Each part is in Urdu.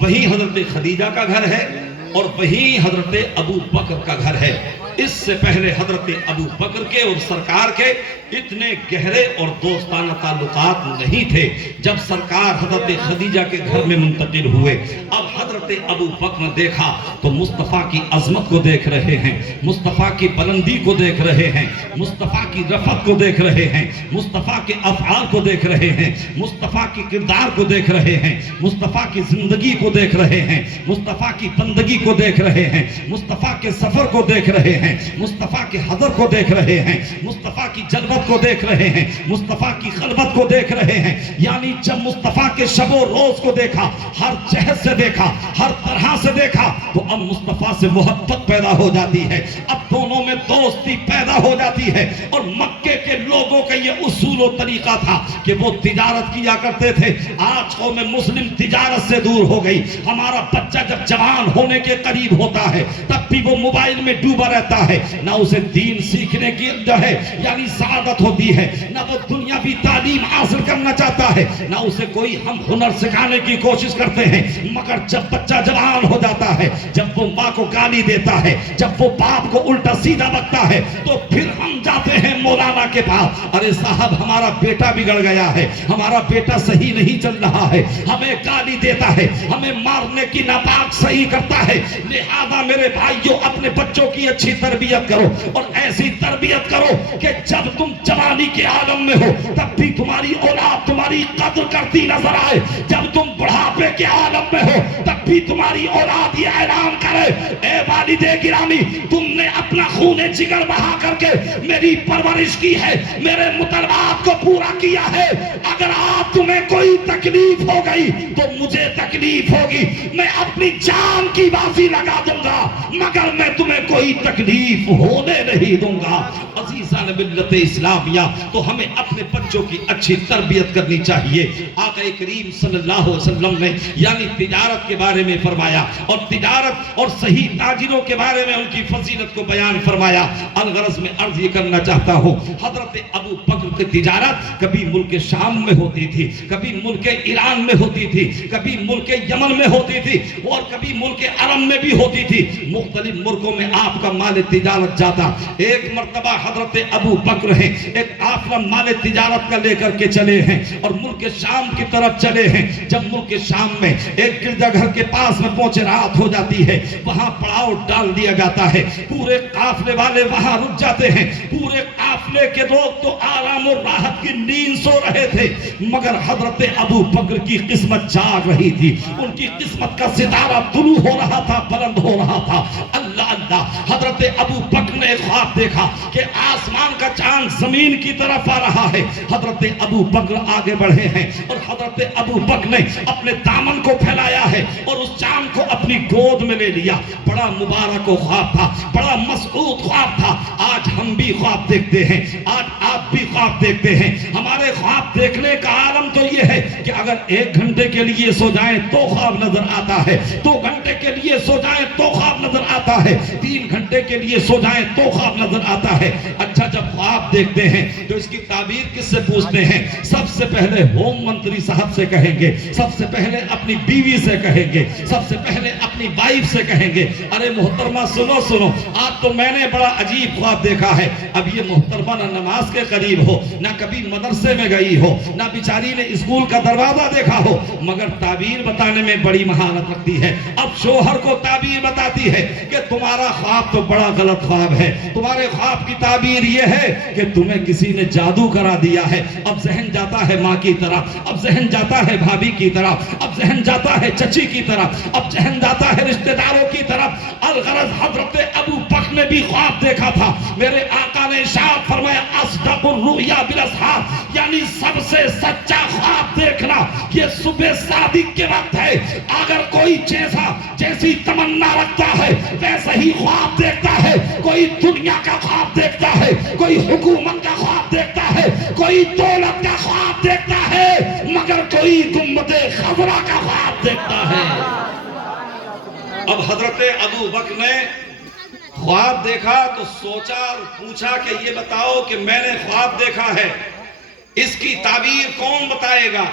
وہی حضرت خدیجہ کا گھر ہے اور وہی حضرت ابو بکر کا گھر ہے۔ اس سے پہلے حضرت ابو بکر کے اور سرکار کے اتنے گہرے اور دوستانہ تعلقات نہیں تھے۔ جب سرکار حضرت خدیجہ کے گھر میں منتقل ہوئے، اب حضرت ابو بکر نے دیکھا تو مصطفیٰ کی عظمت کو دیکھ رہے ہیں، مصطفیٰ کی بلندی کو دیکھ رہے ہیں، مصطفیٰ کی رفعت کو دیکھ رہے ہیں، مصطفیٰ کے افعال کو دیکھ رہے ہیں، مصطفیٰ کی کردار کو دیکھ رہے ہیں، مصطفیٰ کی زندگی کو دیکھ رہے ہیں، مصطفیٰ کی بندگی کو دیکھ رہے ہیں، مصطفیٰ کے سفر کو دیکھ رہے ہیں، مصطفیٰ کے حضر کو دیکھ رہے ہیں، مصطفیٰ کی جلوت کو دیکھ رہے ہیں، مصطفیٰ کی خلوت کو دیکھ رہے ہیں۔ یعنی جب مصطفیٰ کے شب و روز کو دیکھا، ہر جہت سے دیکھا، ہر طرح سے دیکھا، تو اب مصطفیٰ سے محبت پیدا ہو جاتی ہے، اب دونوں میں دوستی پیدا ہو جاتی ہے۔ اور مکے کے لوگوں کا یہ اصول و طریقہ تھا کہ وہ تجارت کیا کرتے تھے۔ آج قوم مسلم تجارت سے دور ہو گئی۔ ہمارا بچہ جب جوان ہونے کے قریب ہوتا ہے تب بھی وہ موبائل میں ڈوبا رہتا ہے، نہ اسے دین سیکھنے کی جو ہے یعنی سعادت ہوتی ہے، نہ وہ دنیاوی تعلیم حاصل کرنا چاہتا ہے، نہ اسے کوئی ہم ہنر سکھانے کی کوشش کرتے ہیں۔ مگر جب بچہ جوان ہو جاتا ہے، جب وہ ماں کو گالی دیتا ہے، جب وہ باپ کو الٹا سیدھا بکتا ہے، تو پھر ہم جاتے ہیں مولانا کے پاس، ارے صاحب ہمارا بیٹا بگڑ گیا ہے، ہمارا بیٹا صحیح نہیں چل رہا ہے، ہمیں گالی دیتا ہے، ہمیں مارنے کی ناپاک صحیح کرتا ہے، لہذا میرے بھائیوں اپنے بچوں کی اچھی تربیت کرو، اور ایسی تربیت کرو کہ جب تم جوانی کے عالم میں ہو تب بھی تمہاری اولاد تمہاری قدر کرتی نظر آئے، جب تم بڑھاپے کے عالم میں ہو تب بھی تمہاری اولاد یہ اعلان کرے، اے والد گرامی تم نے اپنا خون جگر بہا کر کے میری پرورش کی ہے، میرے مطالبات کو پورا کیا ہے، اگر آج تمہیں کوئی تکلیف ہو گئی تو مجھے تکلیف ہوگی، میں اپنی جان کی بازی لگا دوں گا مگر میں تمہیں کوئی تکلیف ہونے نہیں دوں گا۔ عزیزان ملت اسلامیہ، تو ہمیں اپنے بچوں کی اچھی تربیت کرنی چاہیے۔ آقا کریم صلی اللہ علیہ وسلم نے یعنی تجارت کے بارے میں فرمایا، اور تجارت اور صحیح تاجروں کے بارے میں ان کی فضیلت کو بیان فرمایا۔ الغرض میں عرض یہ کرنا چاہتا ہوں، حضرت ابو بکر کی تجارت کبھی ملک شام میں ہوتی تھی، کبھی ملک ایران میں ہوتی تھی، کبھی ملک یمن میں ہوتی تھی، اور کبھی ملک عرب میں بھی ہوتی تھی۔ مختلف ملکوں میں آپ کا مال تجارت جاتا۔ ایک مرتبہ حضرت ابو بکر ہیں، ایک قافلہ مال تجارت کا لے کر کے چلے ہیں اور ملک شام کی طرف چلے ہیں۔ جب ملک شام میں ایک گرجا گھر کے پاس میں پہنچے، رات ہو جاتی ہے، وہاں پڑاؤ ڈال دیا جاتا ہے، پورے قافلے والے وہاں رک جاتے ہیں۔ پورے قافلے کے لوگ تو آرام اور راحت کی نیند سو رہے تھے، مگر حضرت ابو بکر کی قسمت جاگ رہی تھی، ان کی قسمت کا ستارہ طلوع ہو رہا تھا، بلند ہو رہا تھا۔ اللہ اللہ، حضرت ابو بکر نے خواب دیکھا کہ آسمان کا چاند زمین کی طرف آ رہا ہے۔ حضرت ابو بکر آگے بڑھے ہیں اور حضرت ابو بکر نے اپنے دامن کو پھیلایا ہے اور اس چاند کو اپنی گود میں لے لیا۔ بڑا مبارک خواب تھا، بڑا مسعود خواب تھا۔ آج ہم بھی خواب دیکھتے ہیں، آج آپ بھی خواب دیکھتے ہیں۔ ہمارے خواب دیکھنے کا عالم تو یہ ہے کہ اگر 1 گھنٹے کے لیے سو جائیں تو خواب نظر آتا ہے، 2 گھنٹے کے لیے سو جائیں تو خواب نظر آتا ہے، 3 گھنٹے کے لیے سو جائیں تو خواب نظر آتا ہے۔ اچھا، جب خواب دیکھتے ہیں تو اس کی تعبیر کس سے پوچھتے ہیں؟ سب سے پہلے ہوم منتری صاحب سے کہیں گے، سب سے پہلے اپنی بیوی سے کہیں گے، سب سے پہلے اپنی وائف سے کہیں گے، ارے محترمہ سنو سنو، آج تو میں نے بڑا عجیب خواب دیکھا ہے۔ اب یہ محترمہ نہ نماز کے قریب ہو، نہ کبھی مدرسے میں گئی ہو، نہ بیچاری نے اسکول کا دروازہ دیکھا ہو، مگر تعبیر بتانے میں بڑی مہارت رکھتی ہے۔ اب شوہر کو تعبیر بتاتی ہے کہ تمہارا خواب تو بڑا غلط خواب ہے، تمہارے خواب کی تعبیر یہ ہے کہ تمہیں کسی نے جادو کرا دیا ہے۔ اب ذہن جاتا ہے ماں کی طرف، اب ذہن جاتا ہے بھابھی کی طرف، اب ذہن جاتا ہے چچی کی طرف، اب ذہن جاتا ہے رشتہ داروں کی طرف۔ الغرض حضرت ابو بکر نے بھی خواب دیکھا تھا۔ میرے آقا نے ارشاد فرمایا اصدق الرؤیا بالاسحار، یعنی سب سے سچا خواب دیکھنا یہ صبح صادق کے وقت ہے۔ اگر کوئی جیسی تمنا رکھتا ہے ویسا ہی خواب دیکھتا ہے، کوئی دنیا کا خواب دیکھتا ہے، کوئی حکومت کا خواب دیکھتا ہے، کوئی دولت کا خواب دیکھتا ہے، مگر کوئی گنبد خضرا کا خواب دیکھتا ہے۔ اب حضرت ابو بکر نے خواب دیکھا تو سوچا اور پوچھا کہ یہ بتاؤ کہ میں نے خواب دیکھا ہے، اس کی تعبیر کون بتائے گا؟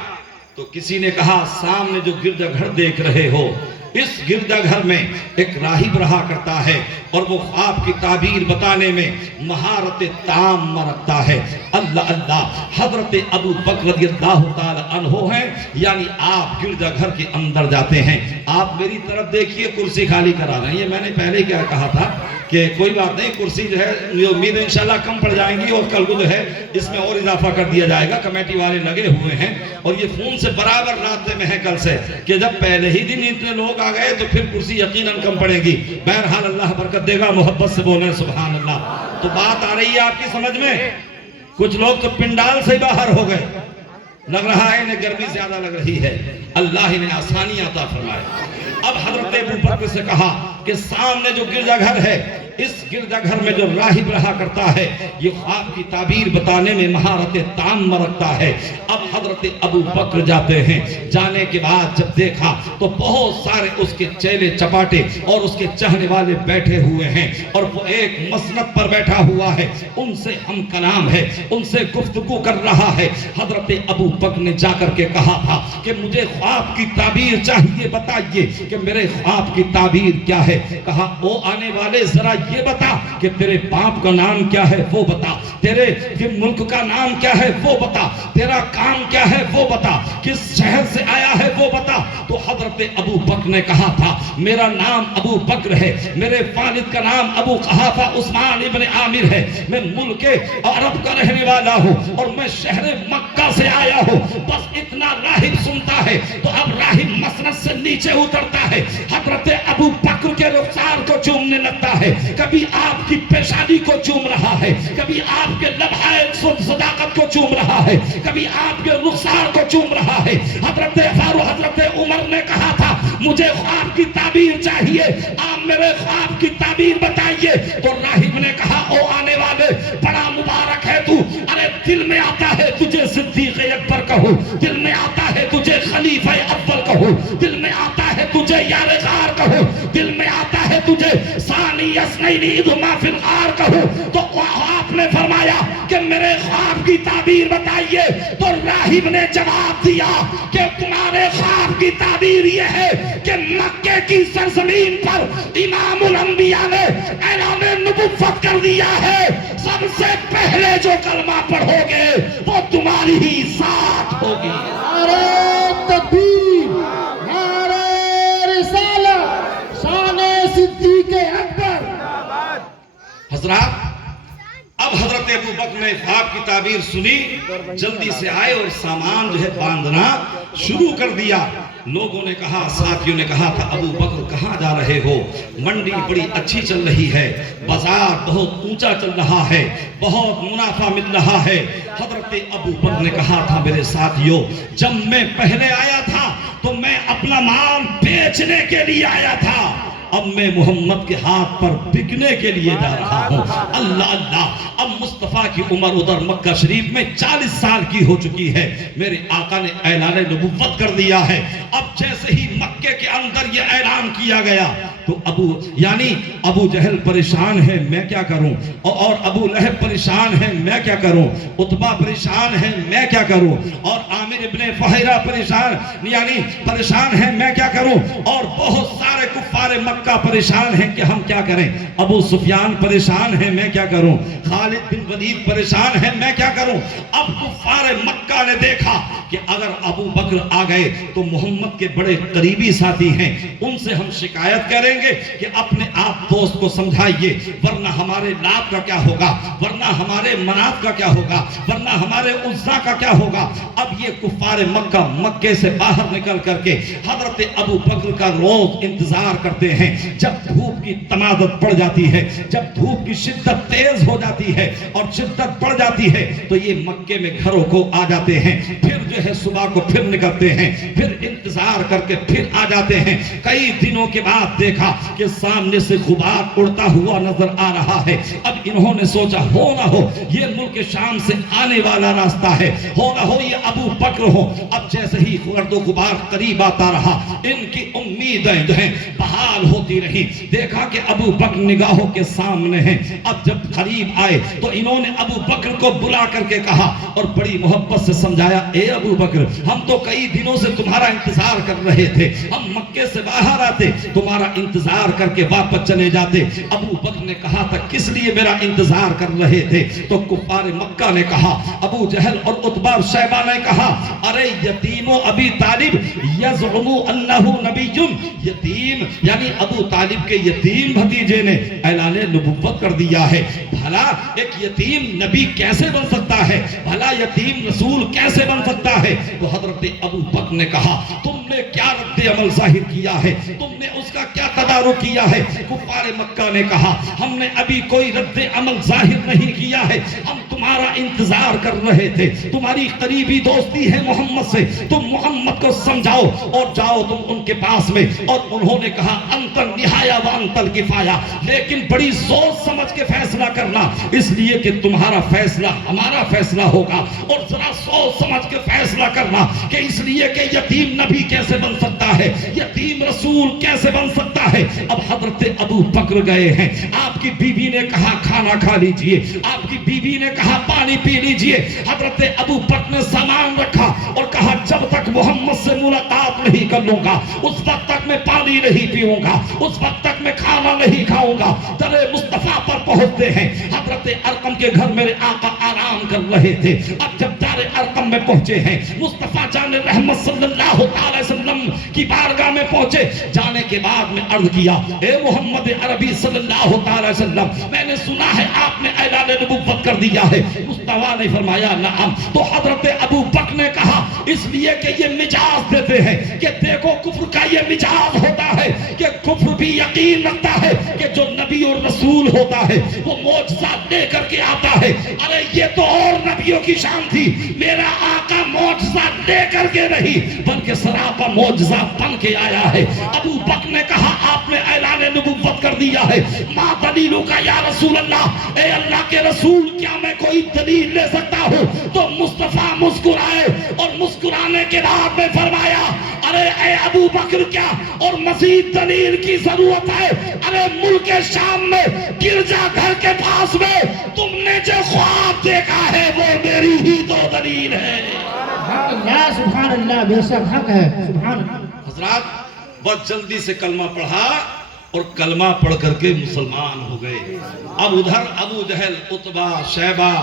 تو کسی نے کہا سامنے جو گرجا گھر دیکھ رہے ہو اس گرجا گھر میں ایک راہب رہا کرتا ہے اور وہ خواب کی تعبیر بتانے میں مہارت تام رکھتا ہے۔ اللہ اللہ، حضرت ابو بکر رضی اللہ تعالی عنہ ہیں، یعنی آپ گرجا گھر کے اندر جاتے ہیں، آپ میری طرف دیکھیے کرسی خالی کرا رہے ہیں۔ یہ میں نے پہلے کیا کہا تھا کہ کوئی بات نہیں، کرسی جو ہے امید انشاءاللہ کم پڑ جائیں گی اور کل کو جو ہے اس میں اور اضافہ کر دیا جائے گا، کمیٹی والے لگے ہوئے ہیں اور یہ فون سے برابر رابطے میں ہے کل سے کہ جب پہلے ہی دن اتنے لوگ آ گئے تو پھر کرسی یقیناً کم پڑے گی۔ بہرحال اللہ برکت دے گا، محبت سے بولیں سبحان اللہ۔ تو بات آ رہی ہے آپ کی سمجھ میں؟ کچھ لوگ تو پنڈال سے باہر ہو گئے، لگ رہا ہے انہیں گرمی زیادہ لگ رہی ہے، اللہ انہیں آسانی عطا فرمائے۔ اب حضرت ابو بکر سے کہا کہ سامنے جو گرجا گھر ہے اس گرجا گھر میں جو راہب رہا کرتا ہے یہ خواب کی تعبیر بتانے میں مہارت تام رکھتا ہے۔ اب حضرت ابو بکر جاتے ہیں، جانے کے بعد جب دیکھا تو بہت سارے اس کے چیلے چپاٹے اور اس کے چاہنے والے بیٹھے ہوئے ہیں اور وہ ایک مسند پر بیٹھا ہوا ہے، ان سے ہم کلام ہے، ان سے گفتگو کر رہا ہے۔ حضرت ابو بکر نے جا کر کے کہا تھا کہ مجھے خواب کی تعبیر چاہیے، بتائیے کہ میرے خواب کی تعبیر کیا ہے۔ کہا او آنے والے ذرا یہ بتا کہ تیرے باپ کا نام کیا ہے وہ بتا، تیرے ملک کا نام کیا ہے وہ بتا، تیرا کام کیا ہے وہ بتا، کس شہر سے آیا ہے وہ بتا۔ تو حضرت ابو بکر نے کہا تھا میرا نام ابو بکر ہے، میرے والد کا نام ابو قحافہ عثمان ابن عامر ہے، میں ملک عرب کا رہنے والا ہوں اور میں شہر مکہ سے آیا ہوں۔ بس اتنا راہب سنتا ہے تو اب راہب مسند سے نیچے اترتا ہے، حضرت ابو بکر کے رخسار کو چومنے لگتا ہے، کبھی آپ کی پیشانی کو چوم رہا ہے، کبھی آپ کے لبھائے صداقت کو چوم رہا ہے، کبھی آپ کے رخسار کو چوم رہا ہے۔ حضرت فاروق حضرت عمر نے کہا تھا مجھے خواب کی تعبیر چاہیے، آپ میرے خواب کی تعبیر بتائیے۔ تو راہب نے کہا او آنے والے بڑا مبارک ہے تو، ارے دل میں آتا ہے تجھے صدیق اکبر کہو، دل میں آتا ہے تجھے خلیفہ اول کہو، دل میں آتا ہے تجھے یار غار کہو، دل میں آتا ہے تجھے ثانی اثنین اذ ما فی الغار کہو۔ تو آپ نے فرمایا کہ میرے خواب کی تعبیر بتائیے۔ تو راہب نے جواب دیا کہ تمہارے خواب کی تعبیر یہ ہے کہ مکے کی سرزمین پر امام الانبیاء نے اعلان نبوت کر دیا ہے، سب سے پہلے جو کلمہ پڑھو گے وہ تمہاری ہی ذات ہوگی۔ نعرہ تکبیر، نعرہ رسالت، شان صدیق اکبر۔ حضرات اب حضرت ابو بکر نے خواب کی تعبیر سنی، جلدی سے آئے اور سامان جو ہے باندھنا شروع کر دیا۔ لوگوں نے کہا، ساتھیوں نے کہا تھا ابو بکر کہاں جا رہے ہو؟ منڈی بڑی اچھی چل رہی ہے، بازار بہت اونچا چل رہا ہے، بہت منافع مل رہا ہے۔ حضرت ابو بکر نے کہا تھا میرے ساتھیوں جب میں پہلے آیا تھا تو میں اپنا مال بیچنے کے لیے آیا تھا، اب میں محمد کے ہاتھ پر بکنے کے لیے جا رہا ہوں۔ اللہ اللہ، اب مصطفیٰ کی عمر ادھر مکہ شریف میں 40 سال کی ہو چکی ہے، میرے آقا نے اعلان نبوت کر دیا ہے۔ اب جیسے ہی مکے کے اندر یہ اعلان کیا گیا تو ابو جہل پریشان ہے میں کیا کروں، اور ابو لہب پریشان ہے میں کیا کروں، عتبہ پریشان ہے میں کیا کروں، اور عامر ابن فہیرہ پریشان ہے میں کیا کروں، اور بہت سارے کفار مکہ پریشان ہیں کہ ہم کیا کریں، ابو سفیان پریشان ہے میں کیا کروں، خالد بن ولید پریشان ہے میں کیا کروں۔ اب کفار مکہ نے دیکھا کہ اگر ابو بکر آ گئے تو محمد کے بڑے قریبی ساتھی ہیں، ان سے ہم شکایت کریں گے کہ اپنے آپ دوست کو سمجھائیے، ورنہ ہمارے لات کا کیا ہوگا، ورنہ ہمارے منات کا کیا ہوگا، ورنہ ہمارے عزا کا کیا ہوگا۔ اب یہ کفار مکے سے باہر نکل کر کے حضرت ابو بکر کا روز انتظار کرتے ہیں، جب دھوپ کی تمادت پڑ جاتی ہے، جب دھوپ کی شدت تیز ہو جاتی ہے اور شدت بڑھ جاتی ہے تو یہ مکے میں گھروں کو آ جاتے ہیں، پھر جو ہے صبح کو پھر نکلتے ہیں، پھر انتظار کر کے پھر آ جاتے ہیں۔ کئی دنوں کے بعد دیکھا کہ سامنے سے غبار اڑتا ہوا نظر آ رہا ہے۔ اب انہوں نے سوچا ہو نہ ہو یہ ملک شام سے آنے والا راستہ ہے، ہو نہ ہو یہ ابو بکر ہو۔ اب جیسے ہی گرد و غبار قریب آتا رہا، ان کی امیدیں جو ہیں بحال ہوتی رہی. دیکھا کہ ابو بکر نگاہوں کے سامنے ہیں. اب جب قریب آئے تو انہوں نے ابو بکر کو بلا کر کے کہا اور بڑی محبت سے سمجھایا, اے ابو بکر, ہم تو کئی دنوں سے تمہارا انتظار کر رہے تھے. ہم مکے سے باہر آتے, تمہارا انتظار کر کے واپس چلے جاتے. ابو بکر نے کہا تھا, کس لیے میرا انتظار کر رہے تھے؟ تو کفار مکہ نے کہا, ابو جہل اور عتبہ اور شیبہ نے کہا, ارے یتیم ابی طالب یزعم انہ نبی. یتیم یعنی ابو طالب کے یتیم بھتیجے نے اعلان نبوت کر دیا ہے. بھلا ایک یتیم نبی کیسے بن سکتا ہے؟ بھلا یتیم رسول کیسے بن سکتا ہے؟ تو حضرت ابو بکر نے کہا, تم نے کیا رد عمل ظاہر کیا ہے؟ تم نے اس کا کیا تدارک کیا ہے؟ کفار مکہ نے کہا, ہم نے ابھی کوئی رد عمل ظاہر نہیں کیا ہے, ہم تمہارا انتظار کر رہے تھے. تمہاری قریبی دوستی ہے محمد سے, تم محمد کو سمجھاؤ اور جاؤ تم ان کے پاس میں. اور انہوں نے کہا, انتل نہایا و انتل کفایا, لیکن بڑی سوچ سمجھ کے فیصلہ کرنا, اس لیے کہ تمہارا فیصلہ ہمارا فیصلہ ہوگا. اور ذرا سوچ سمجھ کے فیصلہ کرنا کہ اس لیے کہ یتیم نبی کیسے بن سکتا ہے, یتیم رسول کیسے بن سکتا ہے. اب حضرت ابو بکر گئے ہیں. آپ کی بیوی نے کہا کھانا کھا لیجئے, آپ کی بیوی نے کہا پانی پی لیجئے. حضرت ابو بکر نے سامان رکھا اور کہا, جب تک محمد سے ملاقات نہیں کر لوں گا اس وقت تک میں پانی نہیں پیوں گا, اس وقت تک میں کھانا نہیں کھاؤں گا. در مصطفیٰ پر پہنچتے ہیں. حضرت ارقم کے گھر میرے آقا آرام کر رہے تھے. اب جب دار ارقم میں پہنچے ہیں, مصطفیٰ جان رحمت صلی اللہ علیہ وسلم کی بارگاہ میں پہنچے. جانے کے بعد میں عرض کیا, اے محمد عربی صلی اللہ علیہ وسلم, میں نے سنا ہے آپ نے اعلان نبوت کر دیا ہے. مصطفیٰ نے فرمایا نعم. تو حضرت ابو بکر نے کہا, اس لیے کہ یہ مجاز دیتے ہیں کہ دیکھو کفر کا یہ مجاز ہوتا ہے کہ کفر بھی یقین رکھتا ہے کہ جو نبی اور رسول ہوتا ہے وہ معجزات لے کر کے آتا ہے. ارے یہ تو اور نبیوں کی شان تھی, میرا آقا معجزات لے کر کے نہیں بلکہ سراپا معجزہ بن کے آیا ہے. ابو بکر نے کہا, آپ نے اعلان نبوت کر دیا ہے, ما دلیلوں کا یا رسول اللہ, اے اللہ کے رسول کیا میں کوئی دلیل لے سکتا ہوں؟ تو مصطفیٰ مسکرائے اور مسکرانے کے بعد میں فرمایا, ارے اے ابو بکر کیا اور مزید دلیل کی ضرورت ہے؟ ارے ملک شام میں گرجا گھر کے پاس میں تم نے جو خواب دیکھا ہے وہ میری ہی تو دلیل ہے. سبحان اللہ, بے شک حق ہے. سبحان اللہ. حضرات بہت جلدی سے کلمہ پڑھا اور کلمہ پڑھ کر کے مسلمان ہو گئے. اب ادھر ابو جہل, عتبہ, شیبہ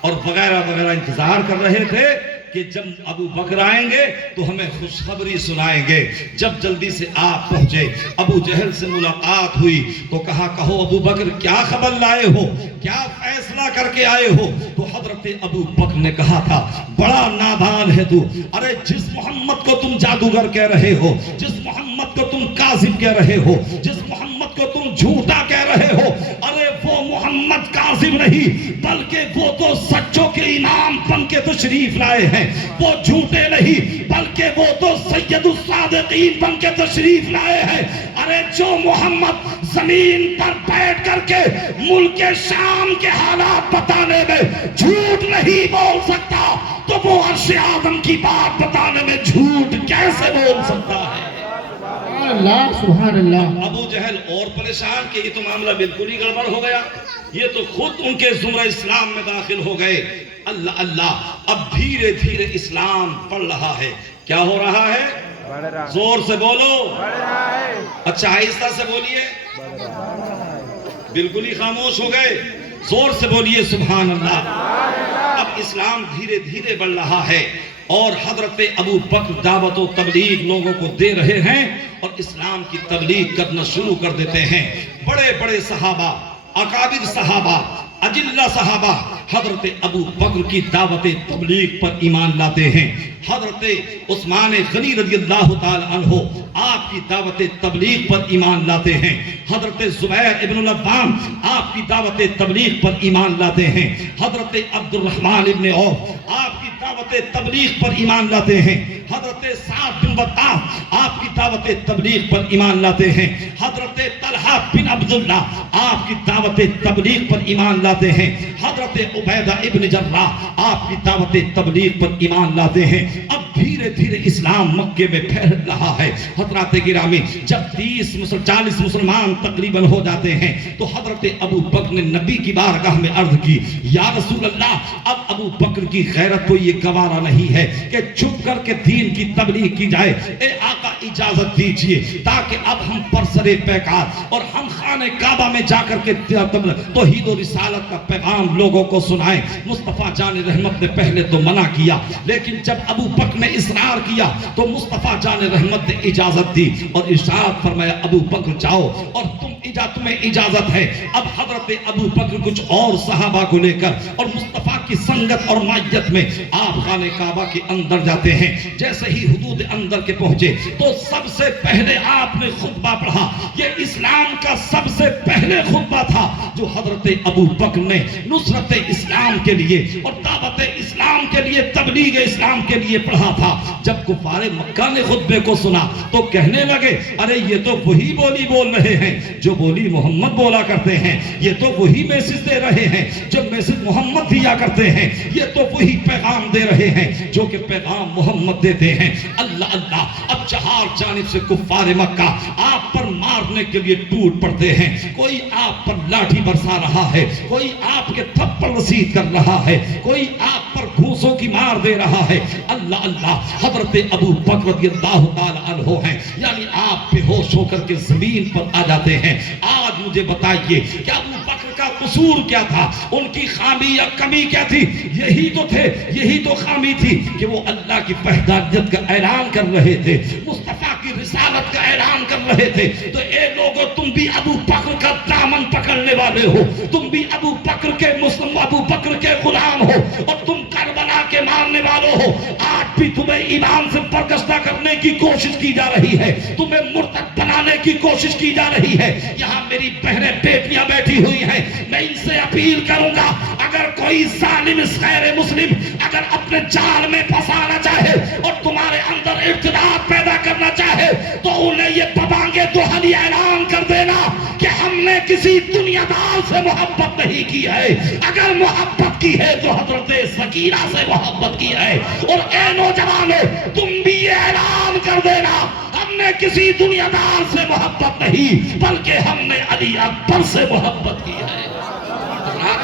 اور وغیرہ وغیرہ انتظار کر رہے تھے کہ جب ابو بکر آئیں گے تو ہمیں خوشخبری سنائیں گے. جب جلدی سے آپ پہنچے, ابو جہل سے ملاقات ہوئی تو کہا, کہو ابو بکر کیا خبر لائے ہو, کیا فیصلہ کر کے آئے ہو؟ تو حضرت ابو بکر نے کہا تھا, بڑا نادان ہے تو. ارے جس محمد کو تم جادوگر کہہ رہے ہو, جس محمد کو تم کاذب کہہ رہے ہو, جس محمد کو تم جھوٹا کہہ رہے ہو, ارے وہ محمد کاذب نہیں بلکہ وہ تو سچوں کے امام بن کے تشریف لائے ہیں. وہ جھوٹے نہیں بلکہ وہ تو سید الصادقین بن کے تشریف لائے ہیں. ارے جو محمد زمین پر بیٹھ کر کے ملک شام کے حالات بتانے میں جھوٹ نہیں بول سکتا تو وہ عرش اعظم کی بات بتانے میں جھوٹ کیسے بول سکتا ہے؟ اللہ, سبحان اللہ. ابو جہل اور پریشان کہ یہ تو معاملہ بالکل ہی گڑبڑ ہو گیا, یہ تو خود ان کے زمرہ اسلام میں داخل ہو گئے. اللہ اللہ, اب دھیرے دھیرے اسلام بڑھ رہا ہے. کیا ہو رہا ہے؟ زور سے بولو. اچھا آہستہ سے بولیے. بالکل ہی خاموش ہو گئے. زور سے بولیے سبحان اللہ. اب اسلام دھیرے دھیرے بڑھ رہا ہے اور حضرت ابو بکر دعوت و تبلیغ لوگوں کو دے رہے ہیں اور اسلام کی تبلیغ کرنا شروع کر دیتے ہیں. بڑے بڑے صحابہ, اکابر صحابہ, اجلہ صحابہ حضرت ابو بکر کی دعوت تبلیغ پر ایمان لاتے ہیں. حضرت عثمان غنی رضی اللہ تعالی عنہ آپ کی دعوت تبلیغ پر ایمان لاتے ہیں. حضرت زبیر ابن العوام آپ کی دعوت تبلیغ پر ایمان لاتے ہیں. حضرت عبد الرحمن ابن عوف آپ کی دعوت تبلیغ پر ایمان لاتے ہیں. حضرت سعد بن وقاص آپ کی دعوت تبلیغ پر ایمان لاتے ہیں. حضرت طلحہ بن عبداللہ آپ کی دعوت تبلیغ پر ایمان لاتے ہیں. حضرت عبیدہ ابن جراح آپ کی دعوت تبلیغ پر ایمان لاتے ہیں. اب دھیرے دھیرے اسلام مکے میں پھیل رہا ہے۔ حضرات گرامی، جب 40 مسلمان تقریباً ہو جاتے ہیں تو حضرت ابو بکر نے نبی کی بارگاہ میں عرض کی، یا رسول اللہ، اب ابو بکر کی غیرت کو یہ گوارا نہیں ہے کہ چھپ کر کے دین کی تبلیغ کی جائے، اے آقا اجازت دیجئے تاکہ اب ہم برسر پیکار اور ہم خانہ کعبہ میں جا کر کے توحید و رسالت کا پیغام لوگوں کو سنائیں۔ مصطفیٰ جان رحمت نے پہلے تو منع کیا، لیکن جب ابو بکر نے اصرار کیا تو مصطفیٰ جان رحمت نے اجازت دی اور ارشاد فرمایا، ابو بکر جاؤ اور تمہیں اجازت ہے۔ اب حضرت ابو بکر کچھ اور صحابہ کو لے کر اور مصطفیٰ کی سنگت اور معیت میں آپ خانہ کعبہ کے اندر جاتے ہیں۔ جیسے ہی حدود اندر کے پہنچے تو سب سے پہلے آپ نے خطبہ پڑھا۔ یہ اسلام کا سب سے پہلے خطبہ تھا جو حضرت ابو بکر نے نصرت اسلام کے لیے اور دعوت اسلام کے لیے، تبلیغ اسلام کے لیے پڑھا تھا۔ جب کفار مکہ نے خطبے کو سنا تو کہنے لگے، ارے یہ تو وہی بولی بول رہے ہیں جو بولی محمد بولا کرتے ہیں، یہ تو وہی میسج دے رہے ہیں جو میسج محمد دیا کرتے ہیں، یہ تو وہی پیغام دے رہے ہیں جو کہ پیغام محمد دیتے ہیں۔ اللہ اللہ، اب چہار جانب سے کفار مکہ آپ پر مارنے کے لیے ٹوٹ پڑتے ہیں۔ کوئی آپ پر لاٹھی برسا رہا ہے، کوئی آپ کے تھپڑ رسید کر رہا ہے، کوئی آپ پر گھوسوں کی مار دے رہا ہے۔ اللہ اللہ، حضرت ابو بکر رضی اللہ تعالی عنہ ہیں، یعنی آپ بے ہوش ہو کر کے زمین پر آ جاتے ہیں۔ آج مجھے بتائیے کہ ابو بکر کا قصور کیا تھا، ان کی خامی یا کمی کیا تھی؟ یہی تو تھے، یہی تو خامی تھی کہ وہ اللہ کی وحدانیت کا اعلان کر رہے تھے، مصطفیٰ کی رسالت کا اعلان کر رہے تھے۔ تو اے لوگو، تم بھی ابو بکر کا دامن پکڑنے والے ہو، تم بھی ابو بکر کے مسلم، ابو بکر کے غلام ہو، اور تم کربلا کے ماننے والوں ہو۔ آج بھی تمہیں ایمان سے برگشتہ کرنے کی کوشش کی جا رہی ہے، تمہیں مرتد بنانے کی کوشش کی جا رہی ہے۔ یہاں میری بہنیں بیٹیاں بیٹھی ہوئی ہیں، میں ان سے اپیل کروں گا، اگر کوئی ظالم غیر مسلم اگر اپنے جال میں پھنسانا چاہے اور تمہارے اندر ارتداد پیدا کرنا چاہے تو انہیں یہ ببانگے دہلی اعلان کر دینا کہ ہم نے کسی دنیا دار سے محبت نہیں کی ہے، اگر محبت کی ہے تو حضرت سکینہ سے محبت کی ہے۔ اور اے نوجوانوں، تم بھی یہ اعلان کر دینا، ہم نے کسی دنیا دار سے محبت نہیں بلکہ ہم نے علی اکبر سے محبت کی ہے۔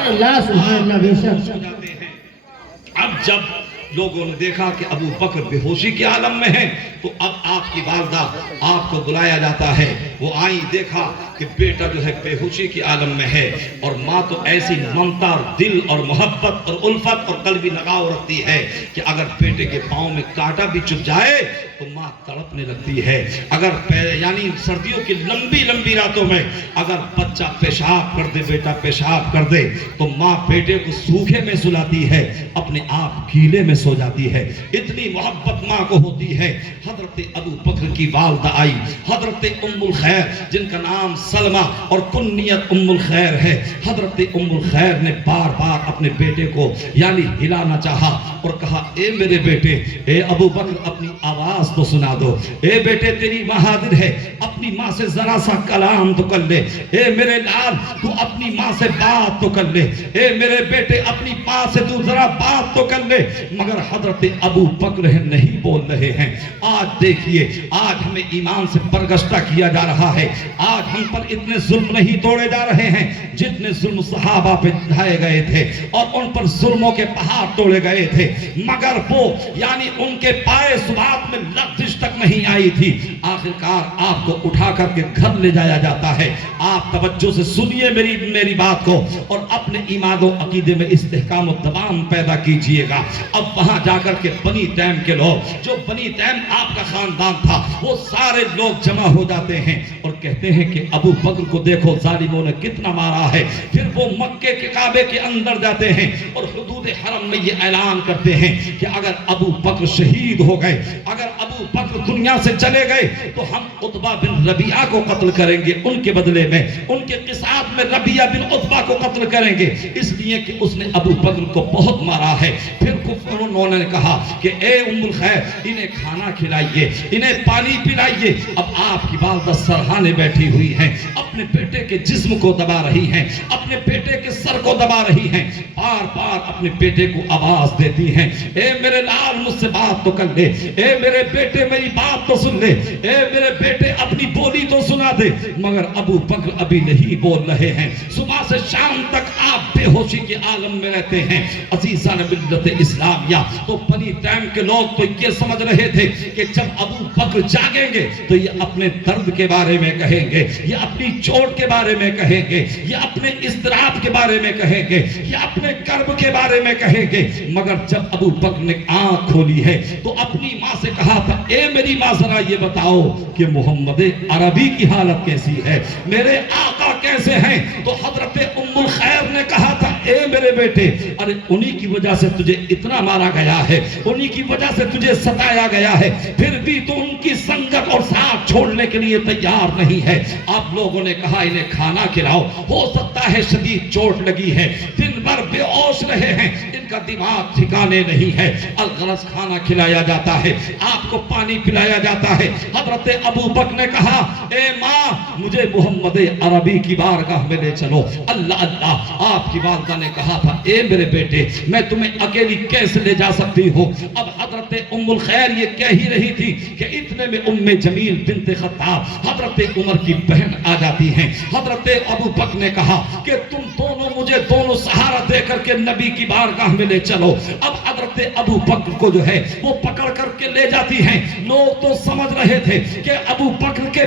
اللہ سبحان اللہ، بے شک۔ اب جب لوگوں نے دیکھا کہ ابو بکر بے ہوشی کے عالم میں ہیں تو اب آپ کی والدہ آپ کو بلایا جاتا ہے۔ وہ آئی، دیکھا کہ بیٹا جو ہے بے ہوشی کے عالم میں ہے، اور ماں تو ایسی ممتا اور دل اور محبت اور الفت اور قلبی لگاؤ رکھتی ہے کہ اگر بیٹے کے پاؤں میں کانٹا بھی چبھ جائے تو ماں تڑپنے لگتی ہے۔ اگر یعنی سردیوں کی لمبی لمبی راتوں میں اگر بچہ پیشاب کر دے، بیٹا پیشاب کر دے تو ماں بیٹے کو سوکھے میں سلاتی ہے، اپنے آپ گیلے میں سو جاتی ہے۔ اتنی محبت ماں کو ہوتی ہے۔ حضرت ابو بکر کی والدہ آئی، حضرت ام الخیر، جن کا نام سلمہ اور کنیت ام الخیر ہے۔ حضرت ام الخیر نے بار بار اپنے بیٹے کو یعنی ہلانا چاہا اور کہا، اے میرے بیٹے، اے ابو بکر، اپنی آواز تو سنا دو، اے بیٹے تیری ماں حاضر ہے، اپنی ماں سے ذرا سا کلام تو کر لے، اے میرے لال تو اپنی ماں سے بات تو کر لے، اے میرے بیٹے اپنی ماں سے تو ذرا بات تو کر لے۔ مگر حضرت ابو بکر نہیں بول رہے ہیں۔ آج دیکھیے، آج ہمیں ایمان سے برگشتہ کیا جا رہا ہے، آج ہم پر اتنے ظلم نہیں توڑے جا رہے ہیں جتنے ظلم صحابہ پہ ڈھائے گئے تھے اور ان پر ظلموں کے پہاڑ توڑے گئے تھے، مگر وہ یعنی ان کے پائے سبات میں لغزش تک نہیں آئی تھی۔ آخرکار آپ کو اٹھا کر کے گھر لے جایا جاتا ہے۔ آپ توجہ سے سنیے میری بات کو اور اپنے ایمان و عقیدے میں استحکام و تمام پیدا کیجئے گا۔ اب وہاں جا کر کے بنی تیم کے لوگ، جو بنی تیم آپ کا خاندان تھا، وہ سارے لوگ جمع ہو جاتے ہیں اور کہتے ہیں کہ ابو بکر کو دیکھو ظالموں نے کتنا مارا ہے۔ پھر وہ مکے کے کعبے کے اندر جاتے ہیں اور حدود حرم میں یہ اعلان کرتے ہیں کہ اگر ابو بکر شہید ہو گئے، اگر ابو بکر دنیا سے چلے گئے تو ہم عتبہ بن ربیعہ کو قتل کریں گے، ان کے بدلے میں ان کے قصاص میں ربیعہ بن عتبہ کو قتل کریں گے، اس لیے کہ اس نے ابو بکر کو بہت مارا ہے۔ پھر انہوں نے کہا کہ اے ام الخیر، انہیں کھانا کھلائیے، انہیں پانی پلائیے۔ اب آپ کی والدہ سرحان دبانے بیٹھی ہوئی ہیں، اپنے بیٹے کے جسم کو دبا رہی ہیں، اپنے بیٹے کے سر کو دبا رہی ہیں، بار بار اپنے بیٹے کو آواز دیتی ہیں، اے میرے لال مجھ سے بات تو کر لے، اے میرے بیٹے میری بات تو سن لے، اے میرے بیٹے اپنی بولی تو سنا دے۔ مگر ابو بکر ابھی نہیں بول رہے ہیں۔ صبح سے شام تک آپ بے ہوشی کے عالم میں رہتے ہیں۔ عزیزان ملت اسلامیہ، تو بنی تیم کے لوگ تو یہ سمجھ رہے تھے کہ جب ابو بکر جاگیں گے تو یہ اپنے درد کے بارے میں کہیں گے، یہ اپنی چوٹ کے بارے میں کہیں گے، یہ اپنے اضطراب کے بارے میں کہیں گے، یہ اپنے کرب کے بارے میں کہیں گے۔ مگر جب ابو بکر نے آنکھ کھولی ہے تو اپنی ماں سے کہا تھا، اے میری ماں ذرا یہ بتاؤ کہ محمد عربی کی حالت کیسی ہے، میرے آقا کیسے ہیں؟ تو حضرت ام الخیر نے کہا تھا، اے میرے بیٹے، ارے انہی کی وجہ سے تجھے اتنا مارا گیا ہے، انہی کی وجہ سے تجھے ستایا گیا ہے، پھر بھی تو ان کی سنگت اور ساتھ چھوڑنے کے لیے تیار نہیں ہے۔ آپ لوگوں نے کہا انہیں کھانا کھلاؤ، ہو سکتا ہے شدید چوٹ لگی ہے، دن بھر بے ہوش رہے ہیں، ان کا دماغ ٹھکانے نہیں ہے۔ الغرض کھانا کھلایا جاتا ہے، آپ کو پانی پلایا جاتا ہے۔ حضرت ابو بکر نے کہا، اے ماں مجھے محمد عربی کی بارگاہ میں لے چلو۔ اللہ اللہ، آپ کی والدہ نے کہا تھا، اے میرے بیٹے میں تمہیں اکیلی کیسے لے جا سکتی ہوں؟ اب حضرت ام الخیر یہ کہہ ہی رہی تھی کہ اتنے میں ام جمیل بنت خطاب حضرت عمر کی بہن آ جاتی ہیں۔ حضرت ابو بکر نے کہا کہ تم دونوں مجھے دونوں سہارا دے کر کے نبی کی بارگاہ میں لے چلو۔ اب حضرت ابو بکر کو جو ہے وہ پکڑ کر کے لے جاتی ہیں۔ لوگ تو سمجھ رہے تھے کہ ابو بکر کے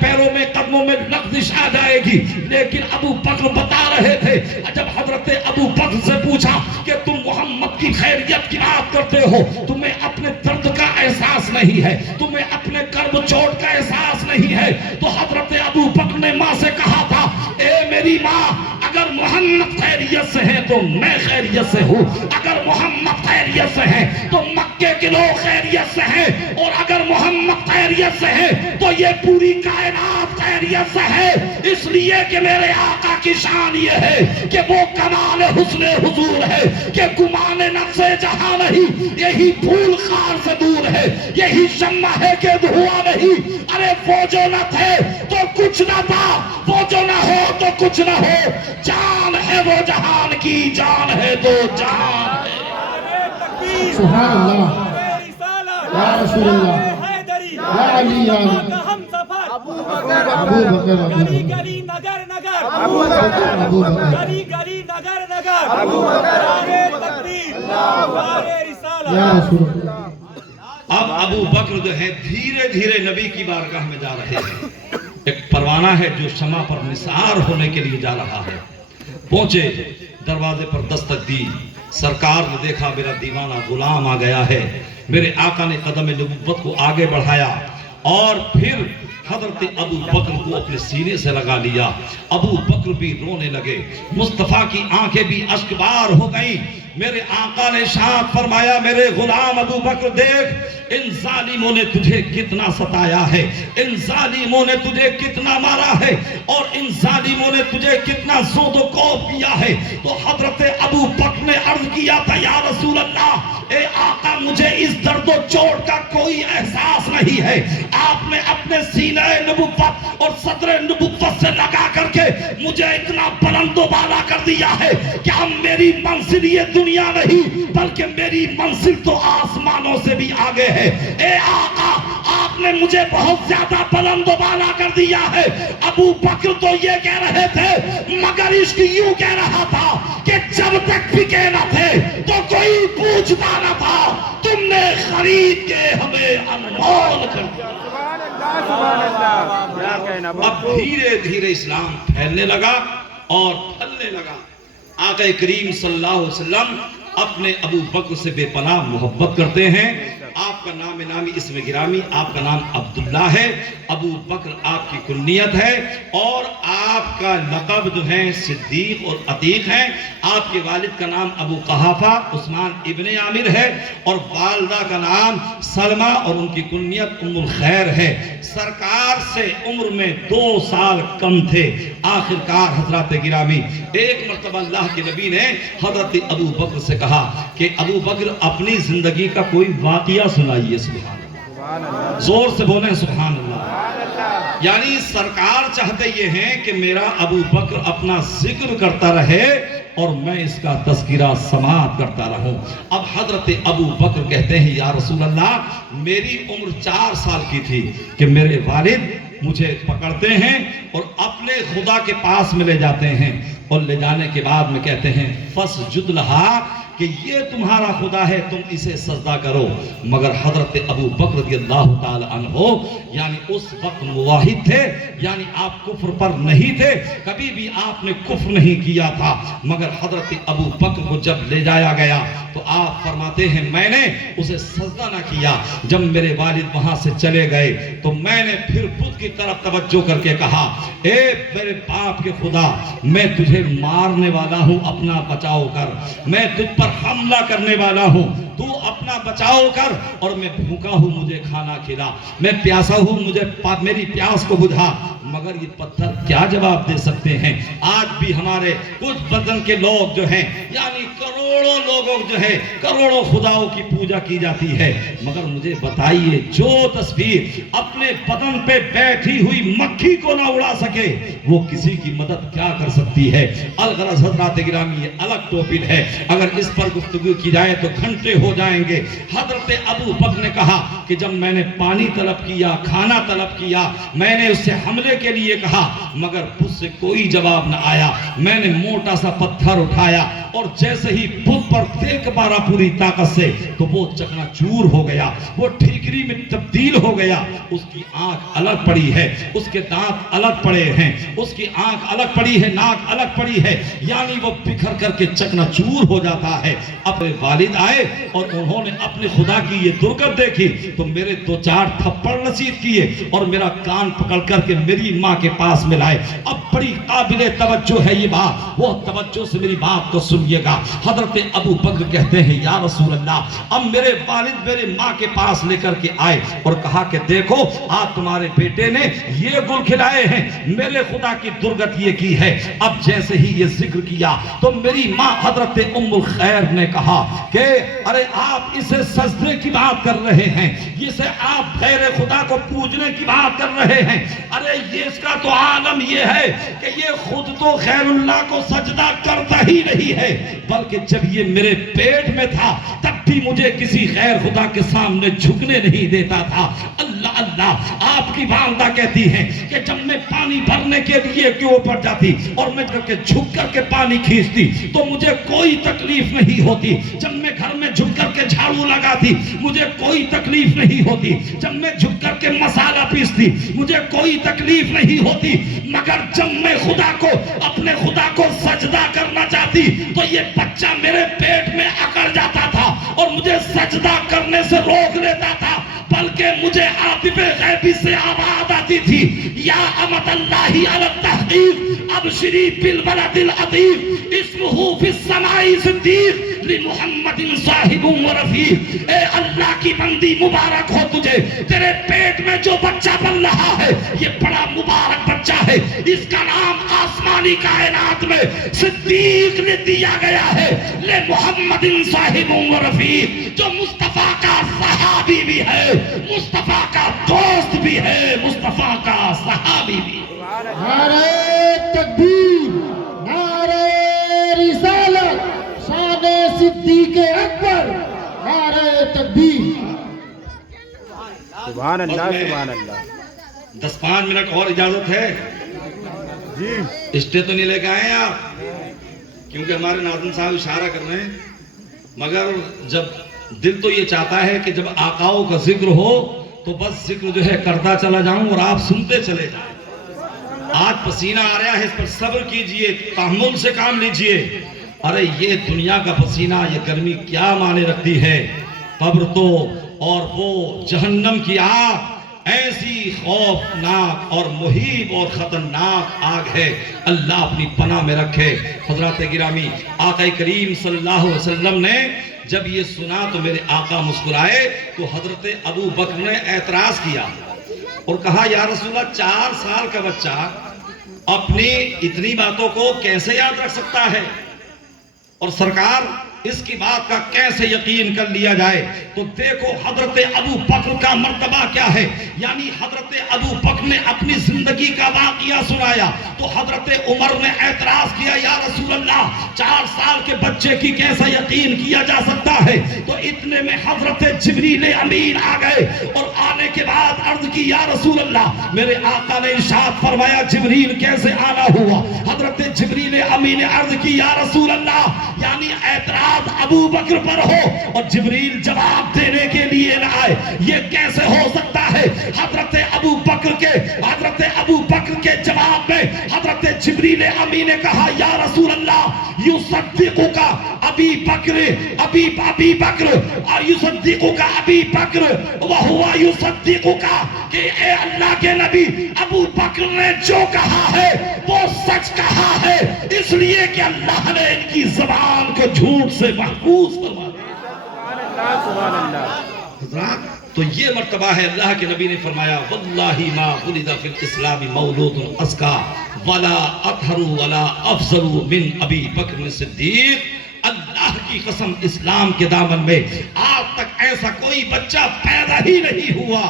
پیروں میں قدموں میں لغزش آ جائے گی، لیکن ابو بکر بتا رہے تھے، جب حضرت ابو بکر سے پوچھا کہ تم محمد کی خیریت کی بات کرتے ہو، تمہیں اپنے درد کا احساس نہیں ہے، تمہیں اپنے کرب چوٹ کا احساس نہیں ہے، تو حضرت ابو بکر نے ماں سے کہا تھا، اے میری ماں اگر محمد خیریت سے ہے تو میں خیریت سے ہوں، اگر محمد خیریت سے ہے تو مکے کے لوگ خیریت سے ہیں، اور اگر محمد خیریت سے ہے تو یہ پوری کائنات خیریت سے ہے، اس لیے کہ میرے آقا کی شان یہ ہے کہ وہ کمال حسن حضور ہے کہ گمان نفس جہاں نہیں، یہی پھول خار سے دور ہے، یہی شمع ہے کہ دھواں نہیں۔ ارے وہ جو نہ تھے تو کچھ نہ تھا، وہ جو نہ ہو تو کچھ نہ ہو، جان ہے وہ جہان کی، جان ہے تو جان ہے۔ سبحان اللہ، یا رسول اللہ، یا علی یا علی، ابو بکر گلی گلی نگر نگر، ابو بکر، گلی گلی نگر نگر، نعرے تکبیر، نعرے رسالت، یا رسول اللہ۔ اب ابو بکر جو ہے دھیرے دھیرے نبی کی بارگاہ میں جا رہے ہیں۔ ایک پروانہ ہے جو شمع پر نثار ہونے کے لیے جا رہا ہے۔ پہنچے، دروازے پر دستک دی، سرکار نے دیکھا میرا دیوانہ غلام آ گیا ہے۔ میرے آقا نے قدم نبوت کو آگے بڑھایا اور پھر حضرت ابو بکر کو اپنے سینے سے لگا لیا۔ ابو بکر بھی رونے لگے، مصطفیٰ کی آنکھیں بھی اشکبار ہو گئیں۔ میرے آقا نے ارشاد فرمایا، میرے غلام ابو بکر دیکھ، ان ظالموں نے تجھے کتنا ستایا ہے، ان ظالموں نے تجھے کتنا مارا ہے، اور ان ظالموں نے تجھے کتنا زود و کوب کیا ہے۔ تو حضرت ابو بکر نے عرض کیا تھا، یا رسول اللہ، اے آقا مجھے اس درد و چوٹ کا کوئی احساس نہیں ہے۔ آپ نے اپنے سینہ نبوت اور صدر نبوت سے لگا کر کے مجھے اتنا بلند و بالا کر دیا ہے کہ اب میری منزل یہ دنیا نہیں بلکہ میری منزل تو آسمانوں سے بھی آگے ہے۔ اے آقا آپ نے مجھے بہت زیادہ بلند و بالا کر دیا ہے۔ ابو بکر تو یہ کہہ رہے تھے، مگر عشق یوں کہہ رہا تھا کہ جب تک بکے نہ تھے تو کوئی پوچھتا نہ تھا، تم نے خرید کے ہمیں انمول کر دیا۔ اب دھیرے دھیرے اسلام پھیلنے لگا اور پھلنے لگا۔ آقا کریم صلی اللہ علیہ وسلم اپنے ابو بکر سے بے پناہ محبت کرتے ہیں۔ آپ کا نام نامی اسم گرامی، آپ کا نام عبداللہ ہے، ابو بکر آپ کی کنیت ہے، اور آپ کا لقب جو ہے صدیق اور عتیق ہے۔ آپ کے والد کا نام ابو قحافہ عثمان ابن عامر ہے، اور والدہ کا نام سلمہ اور ان کی کنیت ام الخیر ہے۔ سرکار سے عمر میں 2 سال کم تھے۔ آخرکار حضرات گرامی، ایک مرتبہ اللہ کے نبی نے حضرت ابو بکر سے کہا کہ ابو بکر اپنی زندگی کا کوئی واقعہ سنائیے۔ سبحان اللہ، زور سے بولیں سبحان اللہ۔ یعنی سرکار چاہتے یہ ہیں کہ میرا ابو بکر اپنا ذکر کرتا رہے اور میں اس کا تذکرہ سماعت کرتا رہوں۔ اب حضرت ابو بکر کہتے ہیں یا رسول اللہ میری عمر 4 سال کی تھی کہ میرے والد مجھے پکڑتے ہیں اور اپنے خدا کے پاس میں لے جاتے ہیں، اور لے جانے کے بعد میں کہتے ہیں فَاسْجُدْ لَهَا کہ یہ تمہارا خدا ہے، تم اسے سجدہ کرو۔ مگر حضرت ابو بکر رضی اللہ تعالی عنہ یعنی اس وقت موحد تھے، یعنی آپ کفر پر نہیں تھے، کبھی بھی آپ نے کفر نہیں کیا تھا، مگر حضرت ابو بکر کو جب لے جایا گیا تو آپ فرماتے ہیں میں نے اسے سجدہ نہ کیا۔ جب میرے والد وہاں سے چلے گئے تو میں نے پھر بت کی طرف توجہ کر کے کہا اے میرے باپ کے خدا، میں تجھے مارنے والا ہوں، اپنا بچاؤ کر، میں تجھ پر حملہ کرنے والا ہوں، تو اپنا بچاؤ کر، اور میں بھوکا ہوں مجھے کھانا کھلا، میں پیاسا ہوں مجھے میری پیاس کو بجھا۔ مگر یہ پتھر کیا جواب دے سکتے ہیں؟ آج بھی ہمارے کچھ بدن کے لوگ جو ہیں یعنی کروڑوں لوگوں جو ہے کروڑوں خداؤں کی پوجا کی جاتی ہے، مگر مجھے بتائیے جو تصویر اپنے بدن پہ بیٹھی ہوئی مکھی کو نہ اڑا سکے وہ کسی کی مدد کیا کر سکتی ہے؟ الغرض حضرات گرامی یہ الگ ٹاپک ہے، اگر اس پر گفتگو کی جائے تو گھنٹے ہو جائیں گے۔ حضرت ابو بکر نے کہا کہ جب میں نے پانی طلب کیا، کھانا طلب کیا، میں نے اس سے حملے کے لیے کہا مگر اس سے کوئی جواب نہ آیا، میں نے موٹا سا پتھر اٹھایا اور جیسے ہی بت پر پھینک مارا پوری طاقت سے تو وہ چکنا چور ہو گیا، وہ ٹھیکری میں تبدیل ہو گیا، اس کی آنکھ الگ پڑی ہے، اس کے دانت الگ پڑے ہیں، اس کی آنکھ الگ پڑی ہے، ناک الگ پڑی ہے، یعنی وہ بکھر کر کے چکنا چور ہو جاتا ہے۔ اپنے والد آئے اور انہوں نے اپنے خدا کی یہ درگت دیکھی تو میرے 2-4 تھپڑ نصیب کیے اور میرا کان پکڑ کر کے میری ماں کے پاس میں لائے۔ اب بڑی قابل توجہ ہے یہ بات، وہ توجہ سے میری بات کو سنیے گا۔ حضرت ابو بکر کہتے ہیں یا رسول اللہ، اب میرے والد میرے ماں کے پاس لے کر کے آئے اور کہا کہ دیکھو آپ تمہارے بیٹے نے یہ گل کھلائے ہیں، میرے خدا کی درگت یہ کی ہے۔ اب جیسے ہی یہ ذکر کیا تو میری ماں حضرت ام الخیر نے کہا کہ ارے آپ اسے سجدے کی بات کر رہے ہیں، اسے آپ غیر خدا کو پوجنے کی بات کر رہے ہیں، ارے یہ اس کا تو عالم یہ ہے کہ یہ خود تو خیر اللہ کو سجدہ کرتا ہی نہیں ہے، بلکہ جب یہ میرے پیٹ میں تھا تب بھی مجھے کسی غیر خدا کے سامنے جھکنے نہیں دیتا تھا۔ اللہ اللہ، آپ کی والدہ کہتی ہیں کہ جب میں پانی بھرنے کے لیے کے اوپر جاتی اور میں جھک کر کے پانی کھینچتی تو مجھے کوئی تکلیف نہیں ہوتی، جب میں گھر میں جھک کر کے جھاڑو لگاتی مجھے کوئی تکلیف نہیں ہوتی، جب میں جھک کر کے مسالہ پیستی مجھے کوئی تکلیف نہیں ہوتی، مگر جب میں خدا کو اپنے خدا کو سجدہ کرنا چاہتی تو یہ بچہ میرے پیٹ میں اکڑ جاتا تھا اور مجھے سجدہ کرنے سے روک لیتا تھا، بلکہ مجھے عاطف غیبی سے آواز آتی تھی یا امت اللہ علی التحقیق ابشری بالولد العطیف اسمہ فی السماء صدیق لمحمد صاحب و رفیق۔ اے اللہ کی بندی مبارک ہو تجھے، تیرے پیٹ میں جو بچہ بن رہا ہے یہ بڑا مبارک بچہ ہے، اس کا نام آسمانی کائنات میں صدیق نے دیا گیا ہے، لے محمد صاحب و رفیق، جو مصطفیٰ کا صحابی بھی ہے، مصطفیٰ کا دوست بھی ہے، مصطفیٰ کا صحابی بھی۔ نعرہ تکبیر، نعرہ رسالت، شان صدیق اکبر، نعرہ تکبیر۔ سبحان اللہ سبحان اللہ۔ 10-5 منٹ اور اجازت ہے جی اسٹے تو نہیں لے کے آئے آپ، کیونکہ ہمارے ناظرین صاحب اشارہ کر رہے ہیں، مگر جب دل تو یہ چاہتا ہے کہ جب آقاؤں کا ذکر ہو تو بس ذکر جو ہے کرتا چلا جاؤں اور آپ سنتے چلے جائیں۔ آج پسینہ آ رہا ہے، اس پر صبر کیجئے، تحمل سے کام لیجئے۔ ارے یہ دنیا کا پسینہ، یہ گرمی کیا معنی رکھتی ہے؟ قبر تو اور وہ جہنم کی آگ ایسی خوفناک اور مہیب اور خطرناک آگ ہے، اللہ اپنی پناہ میں رکھے۔ حضرات گرامی، آقا کریم صلی اللہ علیہ وسلم نے جب یہ سنا تو میرے آقا مسکرائے تو حضرت ابو بکر نے اعتراض کیا اور کہا یا رسول اللہ 4 سال کا بچہ اپنی اتنی باتوں کو کیسے یاد رکھ سکتا ہے؟ اور سرکار اس کی بات کا کیسے یقین کر لیا جائے؟ تو دیکھو حضرت ابو بکر کا مرتبہ کیا ہے. یعنی حضرت ابو بکر نے اپنی زندگی کا واقعہ سنایا تو حضرت عمر نے اعتراض کیا، یا رسول اللہ 4 سال کے بچے کی کیسا یقین کیا جا سکتا ہے؟ تو اتنے میں حضرت جبریل امین آ گئے اور آنے کے بعد عرض کی، یا رسول اللہ، میرے آقا نے ارشاد فرمایا جبریل کیسے آنا ہوا؟ حضرت جبریل امین نے عرض کی، یا رسول اللہ، یعنی اعتراض ابو بکر پر ہو اور جبریل جواب دینے کے لیے نہ آئے، یہ کیسے ہو سکتا ہے؟ حضرت ابو بکر کے جواب میں حضرت جبریل امین نے کہا، یا رسول اللہ، یصدقک ابی بکر یصدقک ابی بکر وہو یصدقک، کہ اے اللہ کے نبی، ابو بکر نے جو کہا ہے وہ سچ کہا ہے، اس لیے کہ اللہ نے ان کی زبان کو جھوٹ سے محفوظ فرما دیا. سبحان اللہ. حضرات تو یہ مرتبہ ہے. اللہ کے نبی نے فرمایا، واللہ ما ولد فی الاسلام مولود ازکا ولا اطہر ولا افضل من ابی بکر صدیق. اللہ کی قسم، اسلام کے دامن میں آج تک ایسا کوئی بچہ پیدا ہی نہیں ہوا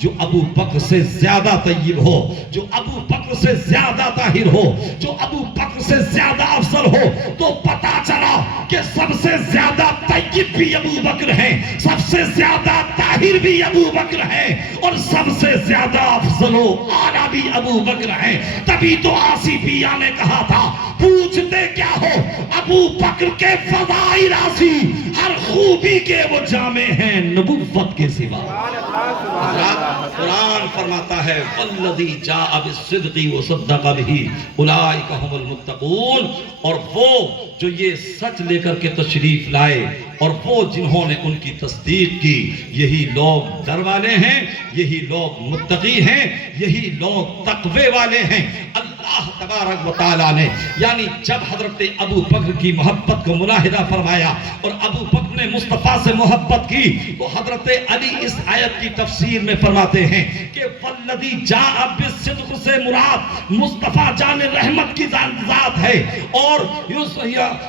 جو ابو بکر سے زیادہ طیب ہو، جو ابو بکر سے زیادہ طاہر ہو، جو ابو بکر سے زیادہ افضل ہو. تو پتا چلا کہ سب سے زیادہ طیب بھی ابو بکر ہیں، سب سے زیادہ طاہر بھی ابو بکر ہیں، اور سب سے زیادہ افضل و اعلیٰ بھی ابو بکر ہیں. تبھی تو آصفیہ نے کہا تھا، پوچھتے کیا ہو، ابو بکر کے فضائل آسی، ہر خوبی کے وہ جامع ہیں نبوت کے سوا. قرآن فرماتا ہے، والذی جاء بالصدق وصدق به اولئک هم المتقون، اور وہ جو یہ سچ لے کر کے تشریف لائے اور وہ جنہوں نے ان کی تصدیق کی، یہی لوگ ڈر والے ہیں، یہی لوگ متقی ہیں، یہی لوگ تقوی والے ہیں. اللہ تبارک و تعالیٰ نے یعنی جب حضرت ابو بکر کی محبت کو ملاحظہ فرمایا اور ابو بکر نے مصطفیٰ سے محبت کی، تو حضرت علی اس آیت کی تفسیر میں فرماتے ہیں کہ والذی جاء بالصدق سے مراد مصطفیٰ جان رحمت کی ذات ہے، اور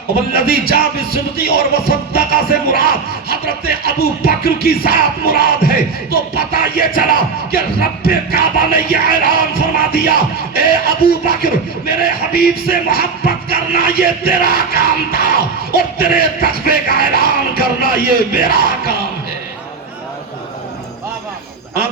والذی جاء بالصدق اور وصدق سے مراد حضرت ابو بکر کی ذات مراد ہے. تو پتہ یہ چلا کہ رب کعبہ نے یہ اعلان فرما دیا، اے ابو بکر، میرے حبیب سے محبت کرنا یہ تیرا کام تھا، اور تیرے تقوی کا اعلان کرنا یہ میرا کام ہے. اب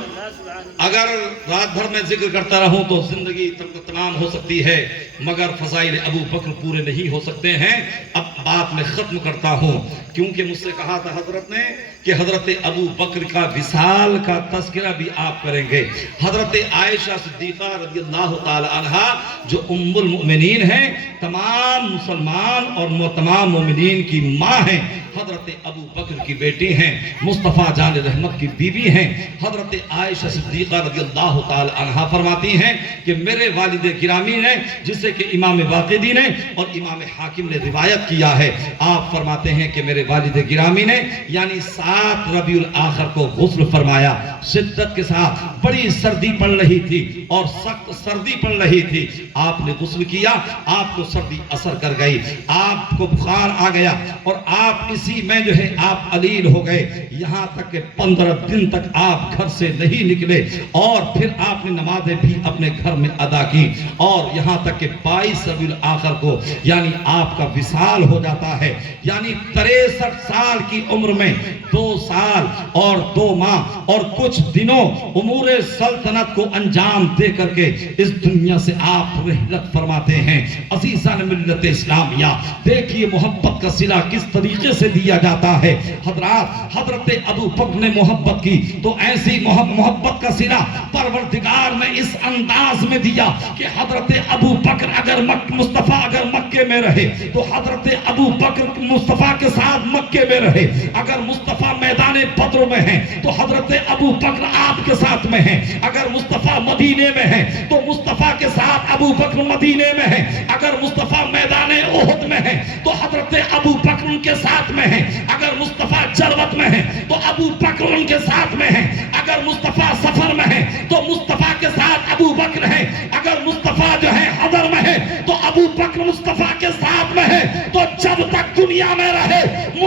اگر رات بھر میں ذکر کرتا رہوں تو زندگی تمام ہو سکتی ہے، مگر فضائل ابو بکر پورے نہیں ہو سکتے ہیں. اب بات میں ختم کرتا ہوں، کیونکہ مجھ سے کہا تھا حضرت نے کہ حضرت ابو بکر کا وصال کا تذکرہ بھی آپ کریں گے. حضرت عائشہ صدیقہ رضی اللہ تعالی عنہا جو ام المؤمنین ہیں، تمام مسلمان اور تمام مومنین کی ماں ہیں، حضرت ابو بکر کی بیٹی ہیں، مصطفیٰ جان رحمت کی بیوی ہیں. حضرت عائشہ صدیقہ رضی اللہ تعالی عنہا فرماتی ہیں کہ میرے والد گرامی نے، جسے کہ امام واقدی نے اور امام حاکم نے روایت کیا ہے، آپ فرماتے ہیں کہ میرے والد گرامی نے یعنی 7 ربیع الاخر کو غسل فرمایا، شدت کے ساتھ. بڑی سردی پڑ رہی تھی اور سخت سردی پڑ رہی تھی. آپ نے غسل کیا، آپ کو سردی اثر کر گئی، آپ کو بخار آ گیا، اور آپ اسی میں جو ہے آپ علیل ہو گئے، یہاں تک کہ 15 دن تک آپ گھر سے نہیں نکلے. اور پھر آپ نے نمازیں بھی اپنے گھر میں ادا کی، اور یہاں تک کہ 22 ربیع الاخر کو یعنی آپ کا وصال ہو جاتا ہے. یعنی 63 سال کی عمر میں 2 سال اور 2 ماہ اور کچھ دنوں امور سلطنت کو انجام دے کر کے اس دنیا سے آپ رحلت فرماتے ہیں. عزیزان ملت اسلامیہ، دیکھیے محبت کا صلہ کس طریقے سے دیا جاتا ہے. حضرت ابو بکر نے محبت کی تو ایسی محبت کا صلہ پروردگار نے اس انداز میں دیا کہ حضرت ابو بکر اگر مصطفیٰ اگر مکے میں رہے تو حضرت ابو بکر مصطفیٰ کے ساتھ مکے میں رہے. اگر مصطفیٰ میدان بدر میں ہیں تو حضرت ابو بکر آپ کے ساتھ میں ہیں. اگر مصطفیٰ مدینے میں ہیں تو مصطفیٰ کے ساتھ ابو بکر مدینے میں ہیں. اگر مصطفیٰ میدان احد میں ہیں تو حضرت ابو بکر ان کے ساتھ میں ہیں. اگر مصطفیٰ جروت میں ہیں تو ابو بکر ان کے ساتھ میں ہیں. اگر مصطفیٰ سفر میں ہیں تو مصطفیٰ کے ساتھ ابو بکر ہیں. اگر مصطفیٰ جو ہے حضر میں ہے تو ابو بکر مصطفیٰ کے ساتھ میں ہے. تو جب تک دنیا میں رہے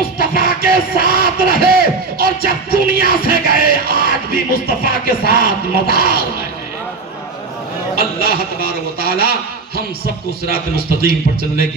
مصطفیٰ کے ساتھ رہے اور جب دنیا سے گئے آج بھی مصطفیٰ کے ساتھ مدار رہے۔ اللہ تبارک و تعالی ہم سب کو صراط مستقیم پر چلنے کی